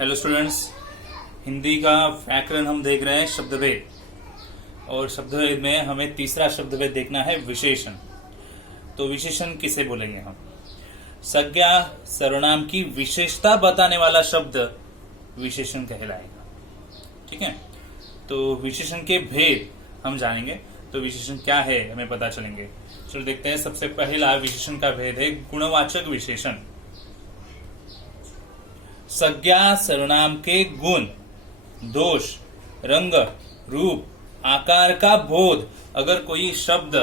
Hello students, Hindi का व्याकरण हम देख रहे हैं शब्दभेद, और शब्दभेद में हमें तीसरा शब्दभेद देखना है विशेषण। तो विशेषण किसे बोलेंगे हम? संज्ञा सर्वनाम की विशेषता बताने वाला शब्द विशेषण कहलाएगा। ठीक है, तो विशेषण के भेद हम जानेंगे। तो विशेषण क्या है हमें पता चलेंगे। चलो देखते हैं। सबसे पहला विशेषण का भेद है गुणवाचक विशेषण। संज्ञा सर्वनाम के गुण, दोष, रंग, रूप, आकार का बोध अगर कोई शब्द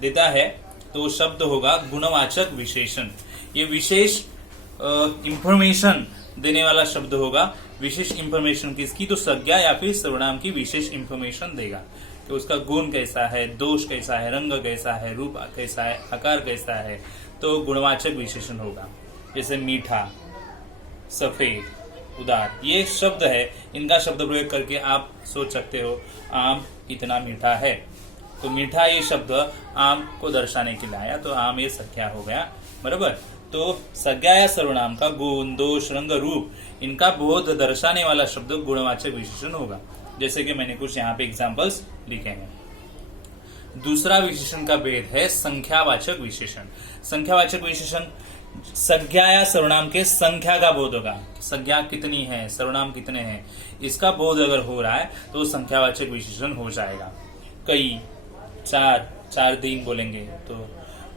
देता है तो शब्द होगा गुणवाचक विशेषण। ये विशेष इंफॉर्मेशन देने वाला शब्द होगा। विशेष इंफॉर्मेशन किसकी? तो संज्ञा या फिर सर्वनाम की विशेष इंफॉर्मेशन देगा कि उसका गुण कैसा है, दोष कैसा है, रंग कैसा है, रूप कैसा है, आकार कैसा है। तो गुणवाचक विशेषण होगा। जैसे मीठा, सफेद, उदार, ये शब्द है। इनका शब्द प्रयोग करके आप सोच सकते हो आम इतना मीठा है। तो मीठा ये शब्द आम को दर्शाने के लिए आया, तो आम ये संज्ञा हो गया, बराबर। तो संज्ञा या सर्वनाम का गुण, दोष, रंग, रूप इनका बोध दर्शाने वाला शब्द गुणवाचक विशेषण होगा। जैसे कि मैंने कुछ यहाँ पे एग्जांपल्स लिखे हैं। दूसरा विशेषण का भेद है संख्यावाचक विशेषण। संख्यावाचक विशेषण संज्ञा या सर्वनाम के संख्या का बोध होगा। संज्ञा कितनी है, सर्वनाम कितने हैं, इसका बोध अगर हो रहा है तो संख्यावाचक विशेषण हो जाएगा। कई, चार दिन बोलेंगे तो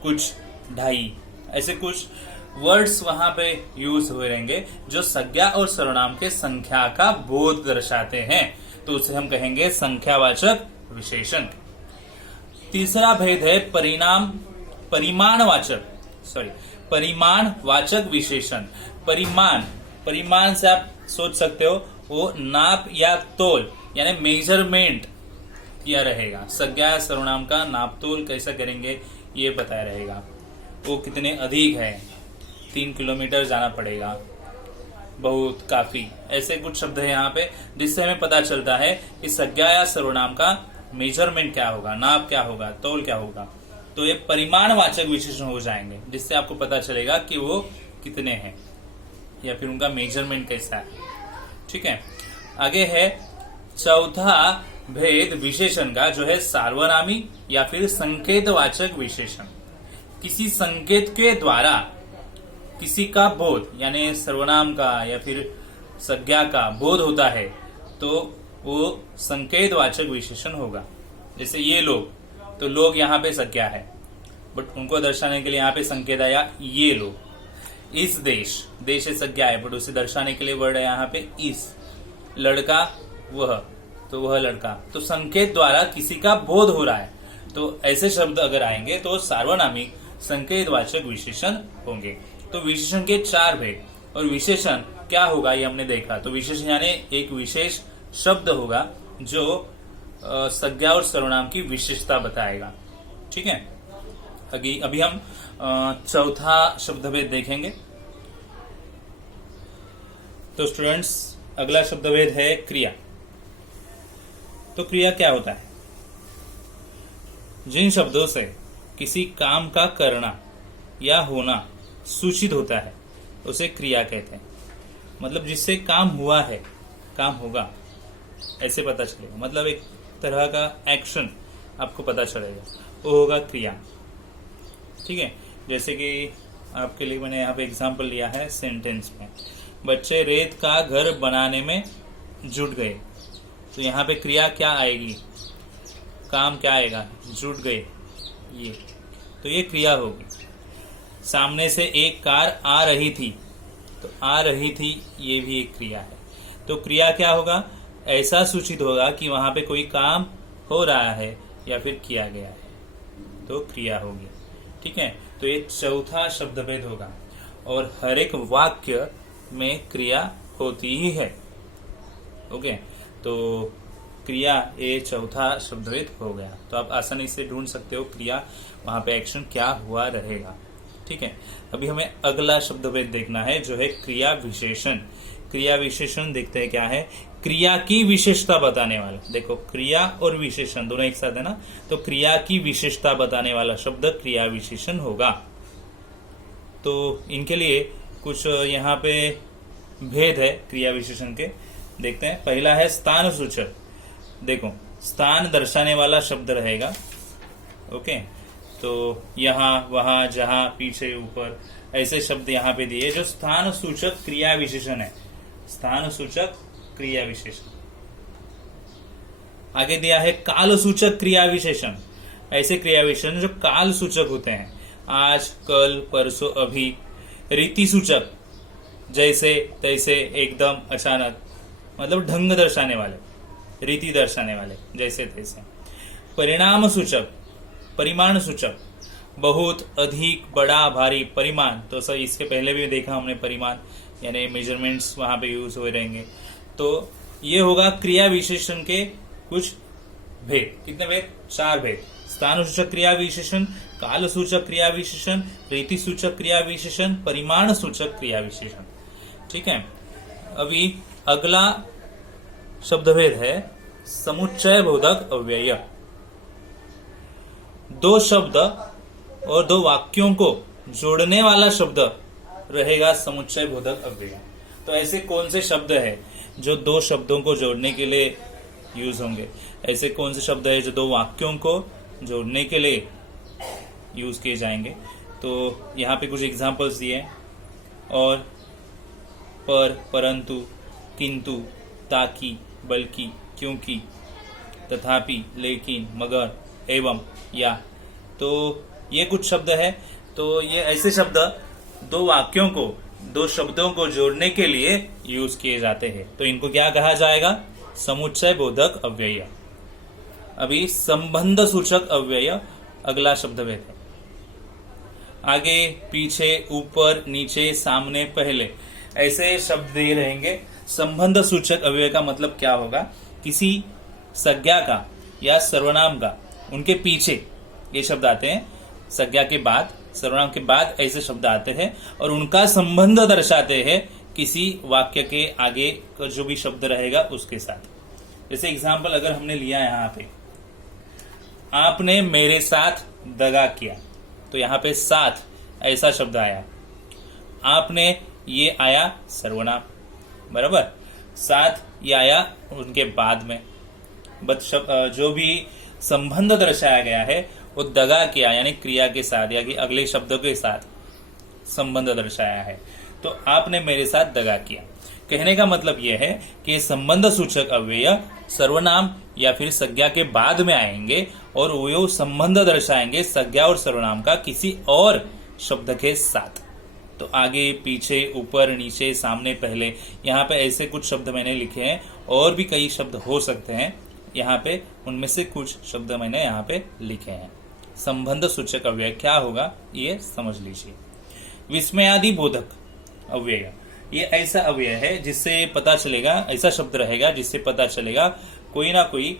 कुछ, ढाई, ऐसे कुछ वर्ड्स वहां पे यूज हुए रहेंगे जो संज्ञा और सर्वनाम के संख्या का बोध दर्शाते हैं, तो उसे हम कहेंगे संख्यावाचक विशेषण। तीसरा भेद है परिमाणवाचक विशेषण। परिमाण से आप सोच सकते हो वो नाप या तोल यानी मेजरमेंट किया रहेगा। संज्ञा सर्वनाम का नाप तोल कैसा करेंगे ये बताया रहेगा। वो कितने अधिक है, 3 किलोमीटर जाना पड़ेगा, बहुत, काफी, ऐसे कुछ शब्द है यहाँ पे जिससे हमें पता चलता है कि संज्ञा या सर्वनाम का मेजरमेंट क्या होगा, नाप क्या होगा, तोल क्या होगा। तो ये परिमाणवाचक विशेषण हो जाएंगे जिससे आपको पता चलेगा कि वो कितने हैं या फिर उनका मेजरमेंट कैसा है। ठीक है, आगे है चौथा भेद विशेषण का, जो है सार्वनामी या फिर संकेतवाचक विशेषण। किसी संकेत के द्वारा किसी का बोध यानी सर्वनाम का या फिर संज्ञा का बोध होता है तो वो संकेतवाचक विशेषण होगा। जैसे ये लोग, तो लोग यहाँ पे संज्ञा है, बट उनको दर्शाने के लिए यहाँ पे संकेत आया ये लोग। इस देश से संज्ञा है, बट उसे दर्शाने के लिए वर्ड है यहाँ पे इस। लड़का, वह, तो वह लड़का। तो संकेत द्वारा किसी का बोध हो रहा है, तो ऐसे शब्द अगर आएंगे तो सार्वनामी संकेतवाचक विशेषण होंगे। तो विशेषण के 4 भेद, और विशेषण क्या होगा ये हमने देखा। तो विशेषण यानी एक विशेष शब्द होगा जो संज्ञा और सर्वनाम की विशेषता बताएगा। ठीक है, अभी हम चौथा शब्दभेद देखेंगे। तो स्टूडेंट्स, अगला शब्दभेद है क्रिया। तो क्रिया क्या होता है? जिन शब्दों से किसी काम का करना या होना सूचित होता है उसे क्रिया कहते हैं। मतलब जिससे काम हुआ है, काम होगा, ऐसे पता चलेगा। मतलब एक तरह का एक्शन आपको पता चलेगा, वो होगा क्रिया। ठीक है, जैसे कि आपके लिए मैंने यहाँ पे एग्जांपल लिया है सेंटेंस में, बच्चे रेत का घर बनाने में जुट गए। तो यहाँ पे क्रिया क्या आएगी, काम क्या आएगा, जुट गए, ये, तो ये क्रिया होगी। सामने से एक कार आ रही थी, तो आ रही थी ये भी एक क्रिया है। तो क्रिया क्या होगा, ऐसा सूचित होगा कि वहां पे कोई काम हो रहा है या फिर किया गया है, तो क्रिया होगी। ठीक है, तो ये चौथा शब्दभेद होगा, और हर एक वाक्य में क्रिया होती ही है। ओके, तो क्रिया ये चौथा शब्दभेद हो गया। तो आप आसानी से ढूंढ सकते हो क्रिया, वहां पे एक्शन क्या हुआ रहेगा। ठीक है, अभी हमें अगला शब्दभेद देखना है जो है क्रिया विशेषण। क्रिया विशेषण देखते हैं क्या है। क्रिया की विशेषता बताने वाला, देखो क्रिया और विशेषण दोनों एक साथ है ना, तो क्रिया की विशेषता बताने वाला शब्द क्रिया विशेषण होगा। तो इनके लिए कुछ यहाँ पे भेद है क्रिया विशेषण के, देखते हैं। पहला है स्थान सूचक। देखो, स्थान दर्शाने वाला शब्द रहेगा। ओके, तो यहाँ, वहां, जहां, पीछे, ऊपर, ऐसे शब्द यहाँ पे दिए जो स्थान सूचक क्रिया विशेषण है। स्थान सूचक क्रिया विशेषण। आगे दिया है काल सूचक क्रिया विशेषण। ऐसे क्रिया विशेषण जो काल सूचक होते हैं, आज, कल, परसों, अभी। रीति सूचक, जैसे, तैसे, एकदम, अचानक, मतलब ढंग दर्शाने वाले, रीति दर्शाने वाले, जैसे तैसे। परिणाम सूचक, परिमाण सूचक, बहुत, अधिक, बड़ा, भारी, परिमाण। तो सर इसके पहले भी देखा हमने परिमाण, यानी मेजरमेंट्स वहां पे यूज हो रहेंगे। तो ये होगा क्रिया विशेषण के कुछ भेद। कितने भेद? 4 भेद। स्थान सूचक क्रिया विशेषण, काल सूचक क्रिया विशेषण, रीति सूचक क्रिया विशेषण, परिमाण सूचक क्रिया विशेषण। ठीक है। अभी अगला शब्द भेद है समुच्चय बोधक अव्यय। 2 शब्द और 2 वाक्यों को जोड़ने वाला शब्द रहेगा समुच्चय बोधक अव्यय। तो ऐसे कौन से शब्द है जो 2 शब्दों को जोड़ने के लिए यूज होंगे? ऐसे कौन से शब्द है जो 2 वाक्यों को जोड़ने के लिए यूज किए जाएंगे? तो यहाँ पे कुछ एग्जांपल्स दिए, और, पर, परंतु, किंतु, ताकि, बल्कि, क्योंकि, तथापि, लेकिन, मगर, एवं, या। तो ये कुछ शब्द है। तो ये ऐसे शब्द 2 वाक्यों को, 2 शब्दों को जोड़ने के लिए यूज किए जाते हैं। तो इनको क्या कहा जाएगा? समुच्चय बोधक अव्यय। अभी संबंध सूचक अव्यय अगला शब्द भेद है। आगे, पीछे, ऊपर, नीचे, सामने, पहले, ऐसे शब्द दिए रहेंगे। संबंध सूचक अव्यय का मतलब क्या होगा? किसी संज्ञा का या सर्वनाम का उनके पीछे ये शब्द आते हैं, संज्ञा के बाद, सर्वनाम के बाद ऐसे शब्द आते हैं और उनका संबंध दर्शाते हैं किसी वाक्य के आगे का जो भी शब्द रहेगा उसके साथ। जैसे एग्जाम्पल अगर हमने लिया यहाँ पे, आपने मेरे साथ दगा किया, तो यहाँ पे साथ ऐसा शब्द आया। आपने, ये आया सर्वनाम, बराबर। साथ ये आया उनके बाद में। जो भी संबंध दर्शाया गया है वो दगा किया यानी क्रिया के साथ या कि अगले शब्दों के साथ संबंध दर्शाया है। तो आपने मेरे साथ दगा किया, कहने का मतलब यह है कि संबंध सूचक अव्यय सर्वनाम या फिर संज्ञा के बाद में आएंगे और वो संबंध दर्शाएंगे संज्ञा और सर्वनाम का किसी और शब्द के साथ। तो आगे, पीछे, ऊपर, नीचे, सामने, पहले, यहाँ पे ऐसे कुछ शब्द मैंने लिखे हैं। और भी कई शब्द हो सकते हैं यहाँ पे, उनमें से कुछ शब्द मैंने यहाँ पे लिखे हैं। संबंध सूचक अव्यय क्या होगा ये समझ लीजिए। विस्मयादि बोधक अव्यय, ये ऐसा अव्यय है जिससे पता चलेगा, ऐसा शब्द रहेगा जिससे पता चलेगा कोई ना कोई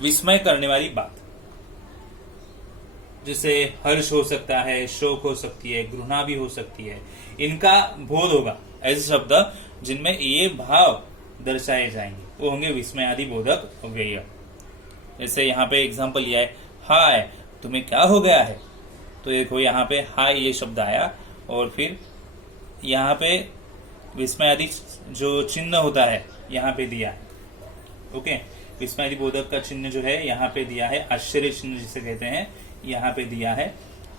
विस्मय करने वाली बात। जैसे हर्ष हो सकता है, शोक हो सकती है, घृणा भी हो सकती है, इनका बोध होगा। ऐसे शब्द जिनमें ये भाव दर्शाए जाएंगे वो होंगे विस्मयादि बोधक अव्यय। जैसे यहाँ पे एग्जांपल लिया है, हाय तुम्हें क्या हो गया है। तो देखो यहाँ पे हाय ये शब्द आया और फिर यहाँ पे विस्मयादि जो चिन्ह होता है यहाँ पे दिया है। ओके, विस्मयादि बोधक का चिन्ह जो है यहाँ पे दिया है, आश्चर्य चिन्ह जिसे कहते हैं, यहाँ पे दिया है।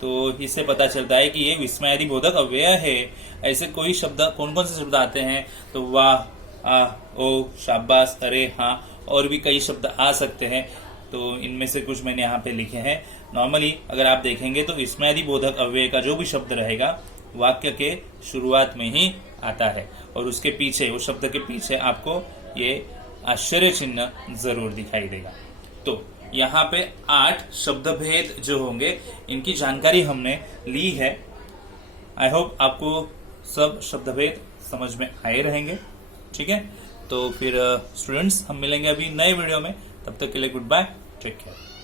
तो इससे पता चलता है कि ये विस्मयादि बोधक अव्यय है। ऐसे कोई शब्द, कौन कौन से शब्द आते हैं? तो वाह, आ, ओ, शाबाश, अरे, हाँ, और भी कई शब्द आ सकते हैं। तो इनमें से कुछ मैंने यहाँ पे लिखे हैं। नॉर्मली अगर आप देखेंगे तो विस्मयादि बोधक अव्यय का जो भी शब्द रहेगा वाक्य के शुरुआत में ही आता है और उसके पीछे, उस शब्द के पीछे आपको ये आश्चर्य चिन्ह जरूर दिखाई देगा। तो यहाँ पे 8 शब्द भेद जो होंगे इनकी जानकारी हमने ली है। आई होप आपको सब शब्द भेद समझ में आए रहेंगे। ठीक है, तो फिर स्टूडेंट्स हम मिलेंगे अभी नए वीडियो में। तब तक के लिए गुड बाय, टेक केयर।